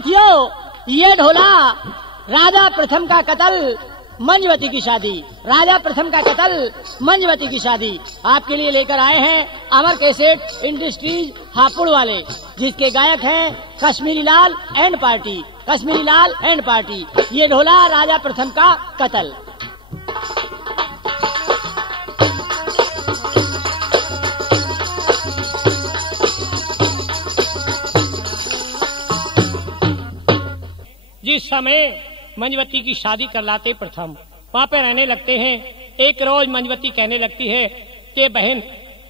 साथियों, ये ढोला राजा प्रथम का कत्ल, मंजवती की शादी। राजा प्रथम का कत्ल, मंजवती की शादी आपके लिए लेकर आए हैं अमर कैसेट इंडस्ट्रीज हापुड़ वाले, जिसके गायक हैं Kashmiri Lal and party. Kashmiri Lal and party, ये ढोला राजा प्रथम का कत्ल। जिस समय मंजवती की शादी करलाते प्रथम वहाँ पे रहने लगते हैं, एक रोज मंजवती कहने लगती है कि बहन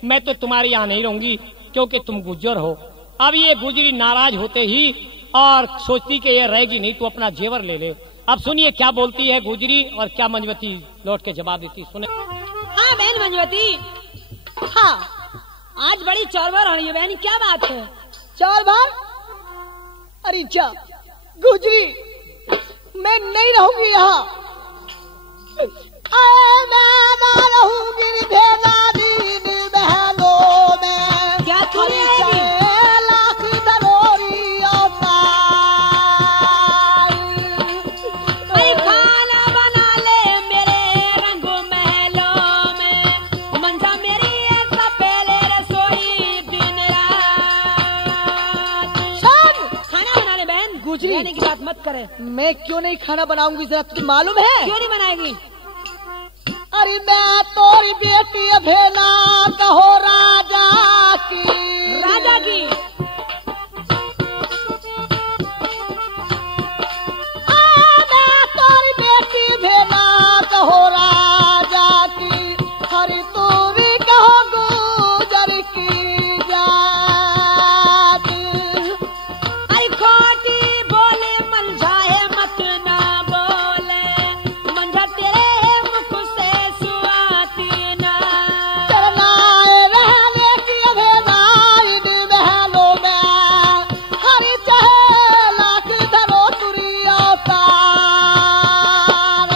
मैं तो तुम्हारे यहाँ नहीं रहूंगी क्योंकि तुम गुज्जर हो। अब ये गुजरी नाराज होते ही और सोचती कि ये रहेगी नहीं तो अपना जेवर ले ले। अब सुनिए क्या बोलती है गुजरी और क्या मंजवती लौट के जवाब देती, सुने। हाँ बहन मंजवती, हाँ आज बड़ी चौरभर हो रही है बहन, क्या बात है? चौरभर? अरे क्या गुजरी, मैं नहीं रहूंगी यहाँ। मैं ना रहूंगी बहनों में। क्या तू नहीं आएगी? लाख दरोरी खाना बना ले मेरे रंग महलों में, मंजा मेरी एक पहले रसोई दिन रात। खाना बना ले बहन, गुजरी रहने की बात मत करे। मैं क्यों नहीं खाना बनाऊंगी, जरा तुझे मालूम है? क्यों नहीं बनाएगी? अरे मैं तोरी बेटी भेना कहो राजा की। राजा की? मैं तोरी बेटी भेना कहो राजा की, हरी तू भी कहो गुजर की जाती। अरे खोटी बोले मंझाए मत ना बोले, मंझा तेरे मुख से सुआती ना। चरनाए रहने की अभेदारी महलों में, हरी चाहे लाख धरो तुरी अवतार।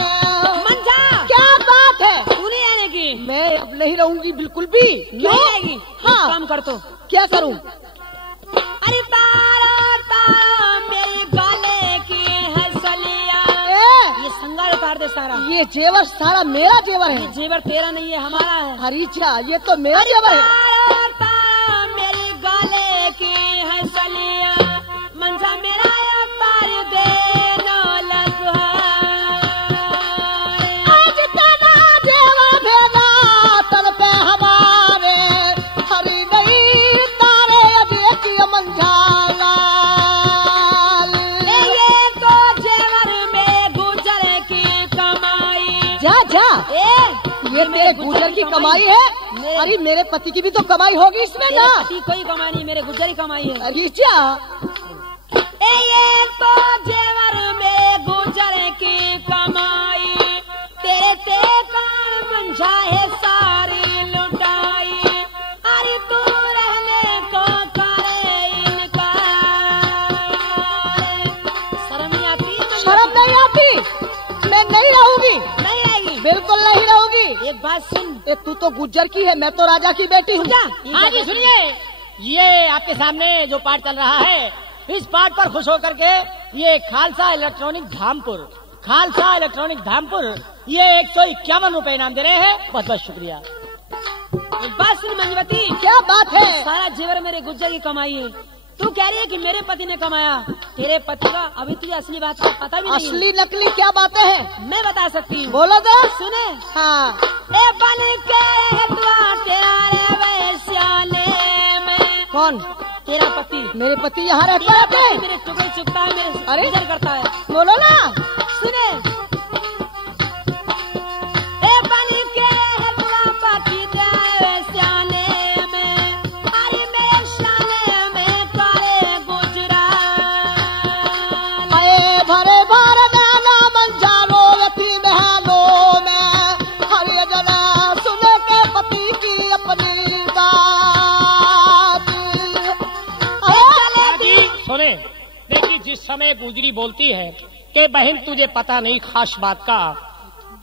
मंझा क्या बात है? तू नहीं आने की? मैं अब नहीं रहूंगी बिल्कुल भी। नहीं आएगी? हाँ। एक काम कर तो। क्या करूं? अरे तारा तारा मेरे गाले की हंसलिया, ये संगार उतार दे सारा। ये जेवर सारा मेरा जेवर ये है। जेवर तेरा नहीं है, हमारा है। हरीचा, ये तो मेरा जेवर है। तारा तारा मेरे गाले की हंसलिया, मंझा मेरा तार दे नौलत आज तेरा जेवर भेजा तन पे हमारे, हरी नहीं तारे अजय की मंझाला। ये तो जेवर में गुजर की कमाई। जा जा, ए ये तेरे गुजर की कमाई है। अरे मेरे पति की भी तो कमाई होगी इसमें मेरे ना। पति कोई कमाई नहीं, मेरे गुजर की कमाई है। हरीचा, ये तो जेवर में गुजर की कमाई, तेरे ते कान मंझा है सारी लुटाई। अरे तू रहने को करे इनका, शर्म नहीं आती? शर्म नहीं आती? मैं नहीं रहूंगी, नहीं आएगी? बिल्कुल नहीं रहूंगी। एक बात सुन, तू तो गुज्जर की है, मैं तो राजा की बेटी हूँ। हाँ जी सुनिए, ये आपके सामने जो पाठ चल रहा है, इस पाठ पर खुश होकर के ये खालसा इलेक्ट्रॉनिक धामपुर, खालसा इलेक्ट्रॉनिक धामपुर ये 151 रुपए इनाम दे रहे हैं। बहुत बहुत शुक्रिया। एक बात सुन मंजवती, क्या बात है? सारा जेवर मेरे गुज्जर की कमाई है। तू कह रही है कि मेरे पति ने कमाया, तेरे पति का अभी तुझे असली बात का पता भी नहीं है। असली नकली क्या बातें हैं? मैं बता सकती हूँ। बोलो तो। सुने। हाँ। ए बन के दुआ तेरे वैश्याले में। कौन? तेरा पति। मेरे पति यहाँ रहते तेरा हैं? पति मेरे टुकड़े चुकता है, मेरे अरे? गुजर करता है। बोलो ना। सुने। ए बन के दुआ पति तेरे वैश्याले में, अरे मेरे शाले में करे गुजरा। आए भरे भरे नैना मंझालो रती महलों में, हरे जना सुने के पति की अपनी बात। सुने, देखिए जिस समय गुजरी बोलती है कि बहन तुझे पता नहीं खास बात का,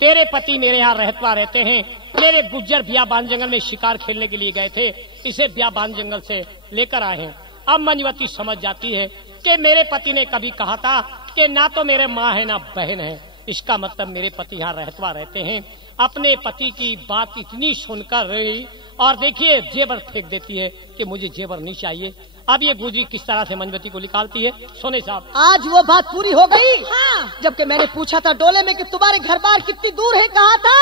तेरे पति मेरे यहाँ रहते हैं, मेरे गुज्जर बियाबान जंगल में शिकार खेलने के लिए गए थे, इसे बियाबान जंगल से लेकर आए हैं। अब मंजवती समझ जाती है कि मेरे पति ने कभी कहा था कि ना तो मेरे माँ है ना बहन है। इसका मतलब मेरे पति यहाँ रहते हैं। अपने पति की बात इतनी सुनकर रही और देखिए जेवर फेंक देती है कि मुझे जेवर नहीं चाहिए। अब ये गुजरी किस तरह से मंजवती को निकालती है, सोने साहब। आज वो बात पूरी हो गई। हाँ। जबकि मैंने पूछा था डोले में कि तुम्हारे घर बार कितनी दूर है, कहा था,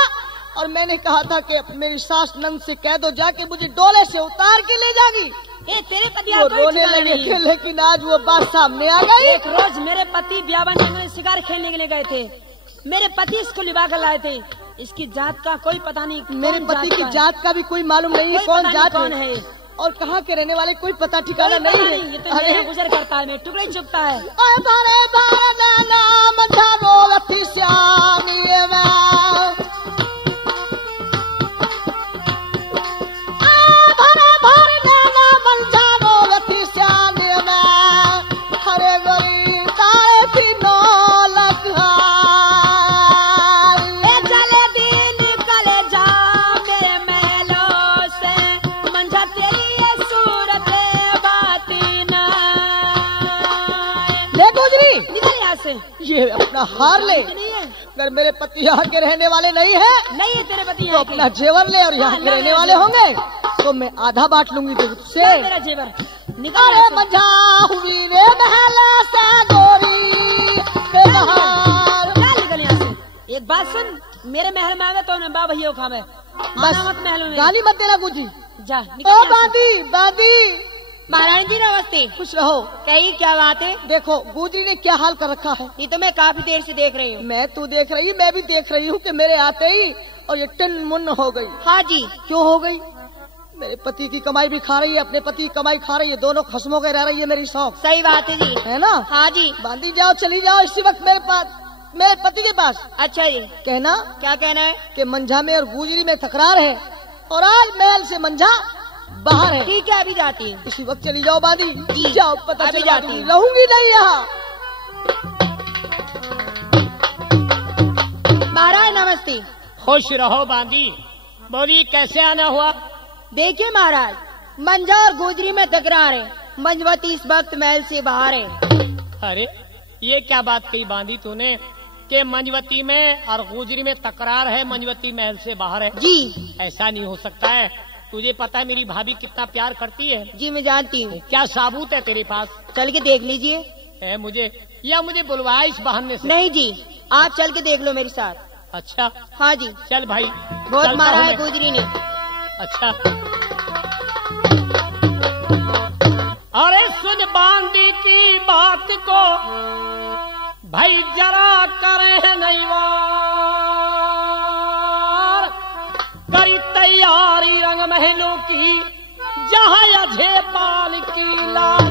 और मैंने कहा था कि मेरी सास नंद से कह दो जाके मुझे डोले से उतार के ले जागी। ए तेरे पति वो रोने लगे थे, लेकिन आज वो बात सामने आ गई। एक रोज मेरे पति ब्यावन जंगल में शिकार खेलने के लिए गए थे। मेरे पति इसको लिवा कर लाए थे। इसकी जात का कोई पता नहीं। मेरे पति की जात का भी कोई मालूम नहीं है, कौन जात है और कहाँ के रहने वाले, कोई पता ठिकाना नहीं है। ये तो मेरा गुजर करता है, मैं टुकड़े चुपता है। ये अपना हार ले। अगर मेरे पति यहाँ के रहने वाले नहीं है, नहीं है तेरे पति तो अपना जेवर ले, और यहाँ के रहने वाले होंगे तो मैं आधा बांट लूंगी तुझसे। मेरा जेवर निकाल मजा हुई रे महला से गोरी निकल यहाँ से। एक बात सुन, मेरे महल में आवे तो न बा भैया खावे, बस महल में गाली मत देना गुजी। जा ओ बादी बादी। महारानी जी नमस्ते। खुश रहो। कही क्या बात है? देखो गुजरी ने क्या हाल कर रखा है। ये तो मैं काफी देर से देख रही हूँ। मैं तू देख रही, मैं भी देख रही हूँ कि मेरे आते ही और ये टन मुन्न हो गई। हाँ जी। क्यों हो गई? मेरे पति की कमाई भी खा रही है, अपने पति की कमाई खा रही है, दोनों खस्मों के रह रही है मेरी शौक। सही बात है जी, है ना? हाँ जी। बांधी जाओ, चली जाओ इसी वक्त मेरे पास, मेरे पति के पास। अच्छा जी। कहना क्या कहना है? कि मंझा में और गुजरी में तकरार है और आज महल से मंझा बाहर है। ठीक है, अभी जाती हूँ। इसी वक्त चली जाओ बांधी। जी जाओ, पता अभी चला जाती हूँ। रहूंगी नहीं यहाँ। महाराज नमस्ते। खुश रहो बांधी। बोली कैसे आना हुआ? देखिए महाराज, मंझा और गुजरी में तकरार है। मंजवती इस वक्त महल से बाहर है। अरे ये क्या बात कही बांधी तूने कि मंजवती में और गुजरी में तकरार है, मंजवती महल से बाहर है? जी। ऐसा नहीं हो सकता है। तुझे पता है मेरी भाभी कितना प्यार करती है? जी मैं जानती हूँ। क्या सबूत है तेरे पास? चल के देख लीजिए। है मुझे या मुझे बुलवाया इस बहाने से? नहीं जी, आप चल के देख लो मेरे साथ। अच्छा हाँ जी। चल भाई। बहुत मारा है गुजरी ने। अच्छा अरे सुन बांदी की बात को भाई जरा करे नहीं वार, करी तैयारी रंग महलों की जहाँ अझे पाल की लाल।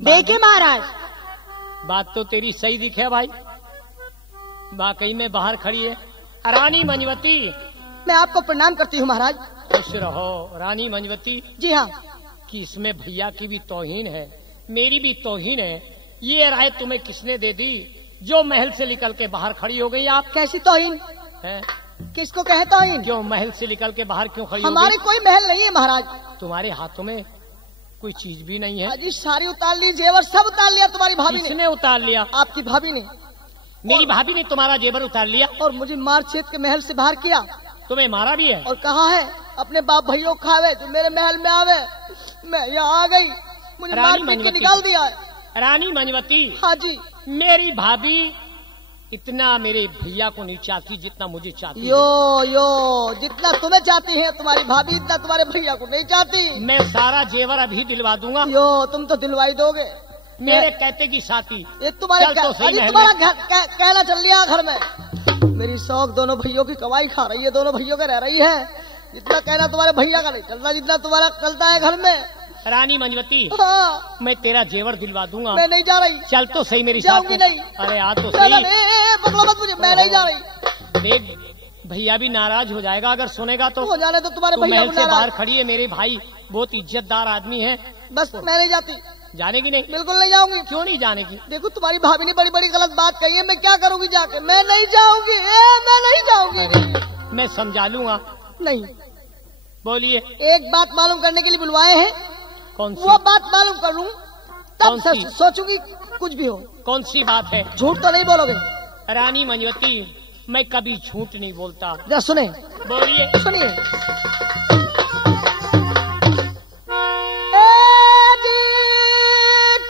देखिए महाराज, बात तो तेरी सही दिखे भाई, वाकई में बाहर खड़ी है रानी मंजवती। मैं आपको प्रणाम करती हूँ महाराज। खुश रहो रानी मंजवती। जी हाँ। कि इसमें भैया की भी तौहीन है, मेरी भी तौहीन है। ये राय तुम्हें किसने दे दी जो महल से निकल के बाहर खड़ी हो गई? आप कैसी तौहीन है? किसको कहे तौहीन? क्यों महल से निकल के बाहर क्यों खड़ी हो गई? हमारे कोई महल नहीं है महाराज। तुम्हारे हाथों में कोई चीज भी नहीं है? अजी सारी उतार ली, जेवर सब उतार लिया तुम्हारी भाभी ने। किसने उतार लिया? आपकी भाभी ने। मेरी भाभी ने तुम्हारा जेवर उतार लिया और मुझे मार छेद के महल से बाहर किया। तुम्हें मारा भी है? और कहा है अपने बाप भैया खावे जो मेरे महल में आवे। मैं यहाँ आ गई, मुझे मार पीट के निकाल दिया है। रानी मंजवती। हाँ जी। मेरी भाभी इतना मेरे भैया को नहीं चाहती जितना मुझे चाहती। यो जितना तुम्हें चाहती है तुम्हारी भाभी, इतना तुम्हारे भैया को नहीं चाहती। मैं सारा जेवर अभी दिलवा दूंगा। तुम तो दिलवाई दोगे मेरे कहते की साथी। ये तुम्हारे तो तुम्हारा कहना चल लिया घर में। मेरी शौक दोनों भैयों की कमाई खा रही है, दोनों भैयों के रह रही है। जितना कहना तुम्हारे भैया का नहीं चलता, जितना तुम्हारा चलता है घर में। रानी मंजवती। हाँ। मैं तेरा जेवर दिलवा दूंगा। मैं नहीं जा रही। चल तो सही मेरी जाऊंगी नहीं। अरे आ तो सही। पकड़ो मत मुझे, मैं नहीं जा रही। देख भैया भी नाराज हो जाएगा अगर सुनेगा तो। हो जाने तो तुम्हारे भैया महल से बाहर खड़ी है मेरे भाई, बहुत इज्जतदार आदमी है। बस मैं नहीं जाती। जाने की नहीं? बिल्कुल नहीं जाऊंगी। क्यों नहीं जाने की? देखो तुम्हारी भाभी ने बड़ी बड़ी गलत बात कही है, मैं क्या करूंगी जाके? मैं नहीं जाऊंगी, मैं नहीं जाऊंगी। मैं समझा लूंगा। नहीं। बोलिए। एक बात मालूम करने के लिए बुलवाए हैं। कौन सी? वो बात मालूम कर लूं कौन तब सी? सोचूंगी कुछ भी हो। कौन सी बात है? झूठ तो नहीं बोलोगे? रानी मंजवती, मैं कभी झूठ नहीं बोलता। जरा सुने, बोलिए। सुनिए।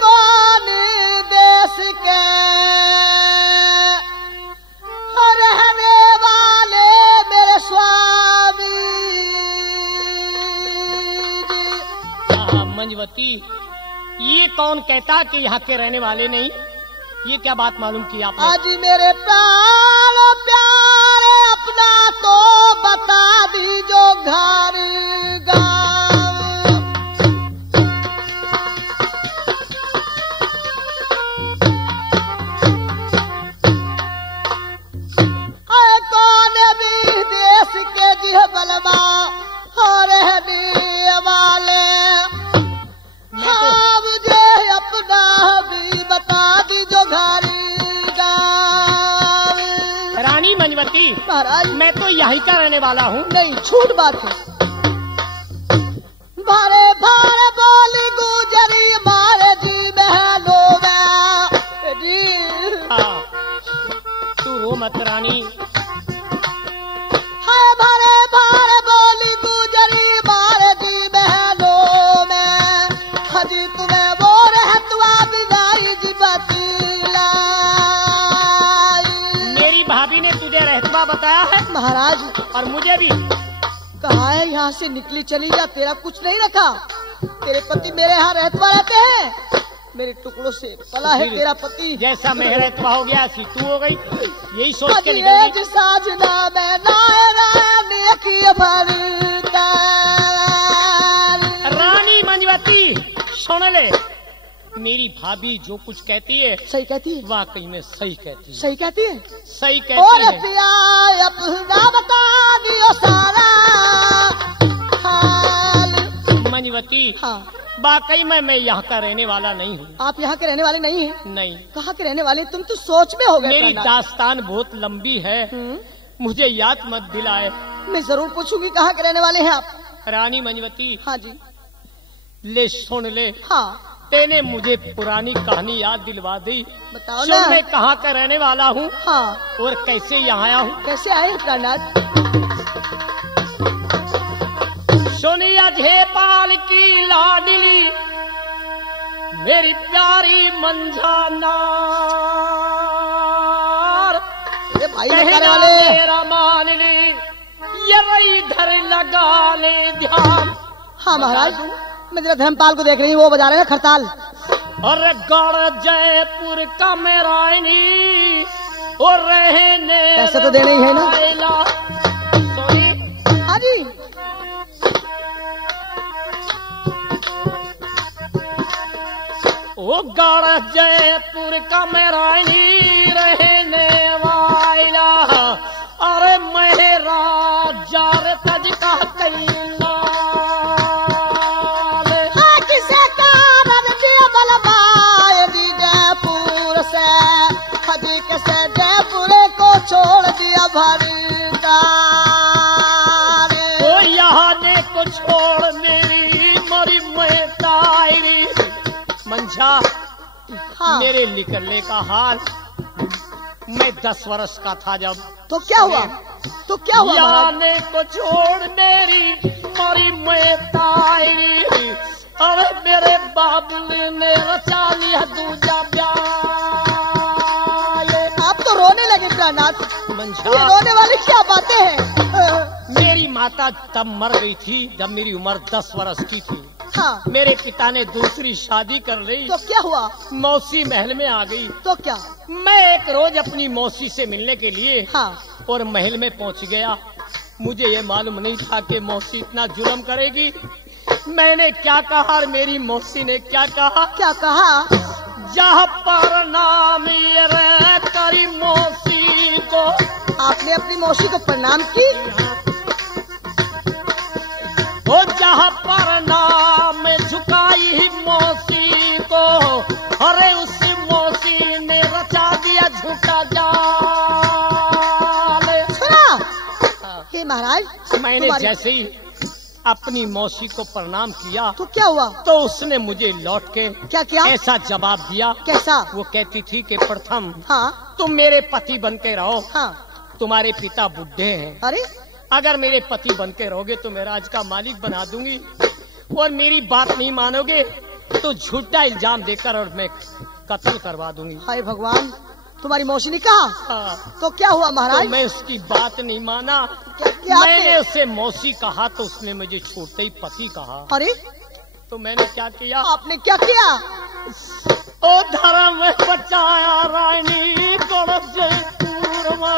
कौन देश के रहने वाले मेरे स्वामी जी। मंजवती, ये कौन कहता कि यहाँ के रहने वाले नहीं? ये क्या बात मालूम की आपने? आज मेरे प्राणों प्यारे अपना तो बता दीजो घर गाँव। कौन भी देश के जिह बलवा रहने वाले, हाँ मुझे अपना भी बता दीजो घर गाँव। रानी मंजवती, महाराज मैं तो यहीं का रहने वाला हूँ। नहीं, झूठ बात है। भारे भारे बोली गुजरी मारे जी बहनों में जी। हाँ, तू रो मत रानी। हाय भारे भारे बोली गुजरी मारे जी बहनों में, हजी तुम्हें वो रहतुआ बिगाई जी बतीला। मेरी भाभी ने तुझे रहतबा बताया है? महाराज और मुझे भी। कहा है यहाँ से निकली चली जा, तेरा कुछ नहीं रखा। तेरे पति मेरे यहाँ रहतबा रहते हैं, मेरे टुकड़ों से पला है तेरा पति। जैसा मैं रहतबा हो गया ऐसी तू हो गई, यही सोच के निकल अजी गई। साजना में नारायण की भरता। रानी मंजवती, सुन ले, मेरी भाभी जो कुछ कहती है सही कहती है, वाकई में सही कहती है। सही कहती है। सही और कहती है। पिया अपना बता दियो सारा हाल। मंजवती, हाँ, वाकई में मैं यहाँ का रहने वाला नहीं हूँ। आप यहाँ के रहने वाले नहीं हैं? नहीं, कहाँ के रहने वाले? तुम तो सोच में हो गए। मेरी प्राणनाथ। दास्तान बहुत लंबी है, मुझे याद मत दिलाए। मैं जरूर पूछूंगी कहाँ के रहने वाले हैं आप। रानी मंजवती, हाँ जी। ले सुन ले, हाँ तेने मुझे पुरानी कहानी याद दिलवा दी। बताओ सुन, ना। मैं कहाँ का रहने वाला हूँ हाँ, और कैसे यहाँ आया हूँ। कैसे आए प्राणनाथ? सोनिया झेपाल की लाडली मेरी प्यारी मंझाना, ये भाई कहना कहने वाले। मेरा मान ले, ये इधर लगा ले ध्यान। हाँ महाराज, मैं जरा धर्मपाल को देख रही हूँ, वो बजा रहे हैं खड़ताल। और गढ़ जयपुर का मेरानी और रहने पैसे तो देने ही है ना? सोनी, हाँ जी। ओ गढ़ जयपुर का मेरानी रहने वाला, अरे मेरा जार तज का कैला। हाँ, किसे कारण दिया बलवाए जी जयपुर से, हजी कैसे जयपुर को छोड़ दिया भरता। ओ यहाँ ने को छोड़ मेरी मरी मैं तायरी मंझा। हाँ, मेरे निकलने का हाल, मैं 10 वर्ष का था जब। तो क्या हुआ? तो क्या हुआ महाराज? याने को छोड़ मेरी मरी मैं तायरी, अरे मेरे बाबुल ने रचा लिया दूजा ब्याह। आप तो रोने लगे प्राणनाथ। ये मंझा, रोने वाली क्या बातें हैं? मेरी माता तब मर गई थी जब मेरी उम्र 10 वर्ष की थी। हाँ, मेरे पिता ने दूसरी शादी कर ली, तो क्या हुआ? मौसी महल में आ गई। तो क्या? मैं एक रोज अपनी मौसी से मिलने के लिए हाँ, और महल में पहुंच गया। मुझे ये मालूम नहीं था कि मौसी इतना जुल्म करेगी। मैंने क्या कहा और मेरी मौसी ने क्या कहा? क्या कहा? जहाँ पर नाम ये रे करी मौसी को। आपने अपनी मौसी को प्रणाम की? वो जहाँ पर नाम झुकाई मौसी को, अरे उस मौसी ने रचा दिया झूठा जाल। सुना? हे महाराज, मैंने तुम्हारी- जैसे ही अपनी मौसी को प्रणाम किया तो क्या हुआ? तो उसने मुझे लौट के क्या किया? ऐसा जवाब दिया। कैसा? वो कहती थी कि प्रथम हाँ तुम मेरे पति बन के रहो, हाँ। तुम्हारे पिता बुढ़े हैं, अरे अगर मेरे पति बन के रहोगे तो मैं राज का मालिक बना दूंगी, और मेरी बात नहीं मानोगे तो झूठा इल्जाम देकर और मैं कत्ल करवा दूंगी। हाय भगवान, तुम्हारी मौसी ने कहा? हाँ। तो क्या हुआ महाराज? तो मैं उसकी बात नहीं माना। क्या मैंने उसे मौसी कहा तो उसने मुझे छोड़ते ही पति कहा। अरे तो मैंने क्या किया? आपने क्या किया? ओ धर्म बचाया रानी गणेश पूर्वा,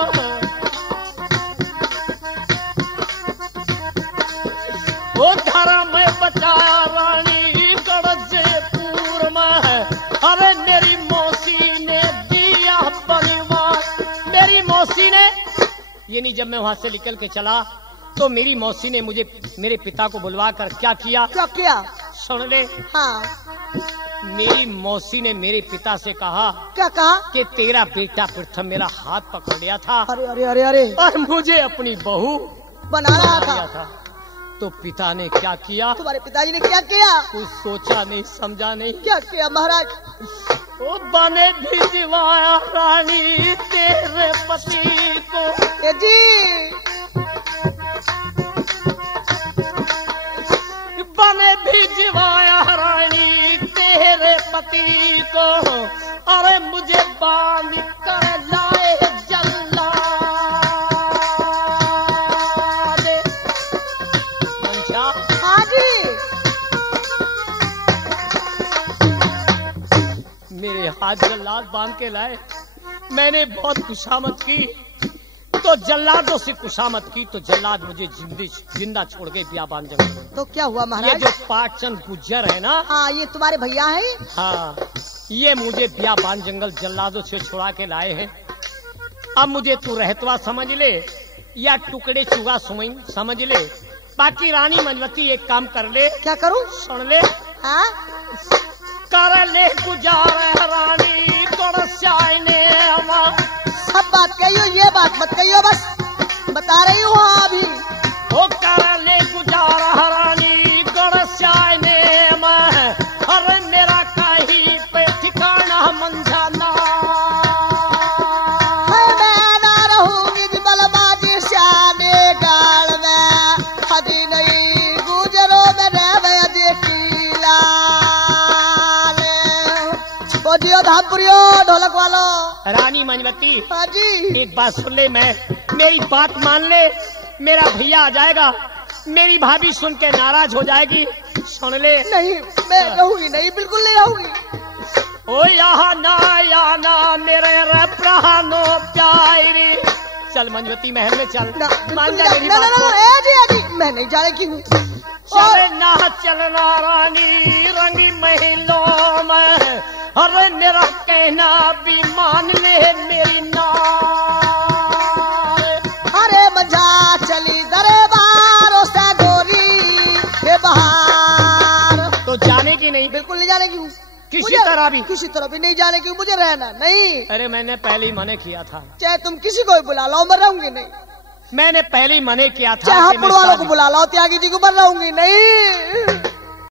ओ धर्म बचाया रानी गणेश पूर्वा, अरे मेरी मौसी ने दिया परिवार। मेरी मौसी ने ये नहीं, जब मैं वहां से निकल के चला तो मेरी मौसी ने मुझे मेरे पिता को बुलवा कर क्या किया? क्या किया? सुन ले। हाँ। मेरी मौसी ने मेरे पिता से कहा क्या कहा? कि तेरा बेटा प्रथम मेरा हाथ पकड़ लिया था अरे अरे अरे अरे और मुझे अपनी बहू बना रहा लिया था। तो पिता ने क्या किया? तुम्हारे पिताजी ने क्या किया? कुछ सोचा नहीं समझा नहीं। क्या किया महाराज? वो बने भिजवाया रानी तेरे पति को। ए जी बने भिजवाया रानी तेरे पति को, अरे मुझे बांध कर लाए जल्लाद। मंशा हाँ जी। मेरे हाथ जल्लाद बांध के लाए। मैंने बहुत खुशामद की तो जल्लादों से खुशामद की तो जल्लाद मुझे जिंदा छोड़ गए बियाबान जंगल में। तो क्या हुआ ये महाराज? जो पाटचंद गुज्जर है ना, हाँ ये तुम्हारे भैया हैं? हाँ, ये मुझे बियाबान जंगल जल्लादों से छुड़ा के लाए हैं। अब मुझे तू रहतवा समझ ले या टुकड़े चुगा समझ ले, बाकी रानी मनवती एक काम कर ले। क्या करूं? सुन ले। हाँ कर ले गुजार रानी ने सब बात कहियो, ये बात मत कहियो, बस बता रही हूँ। हाँ अभी ओ कर ले गुजार रानी गणश्याय ने मैं, अरे मेरा कहीं पे ठिकाना मंझाना। मैं ना रहूंगी बलबाजी श्यामे गाल में, हदी नहीं गुजरो में रह देखीला। ओ जियो धामपुरियो ढोलक वालो। रानी मनवती हाँ जी। एक बात सुन ले, मेरी बात मान ले। मेरा भैया आ जाएगा, मेरी भाभी सुन के नाराज हो जाएगी। सुन ले। नहीं मैं रहूंगी नहीं, बिल्कुल नहीं रहूंगी। ओ यहाँ ना आना मेरे रप्रानो प्यारी। चल मनवती महल में चल। मान जा मेरी बात को। मैं नहीं जाने की हूँ। चल ना चलना रानी रंगी महलों में, अरे मेरा कहना भी मान ले मेरी नार। अरे मजा चली दरबारों से गोरी के बाहर। तो जाने की नहीं? बिल्कुल नहीं जाने की हूँ, किसी तरह भी? किसी तरह भी नहीं जाने की, मुझे रहना नहीं। अरे मैंने पहले ही मने किया था। चाहे तुम किसी को भी बुला लो मैं रहूंगी नहीं। मैंने पहले ही मने किया था। चाहे हापुड़ वालों को बुला लो, त्यागी जी को मैं रहूंगी नहीं।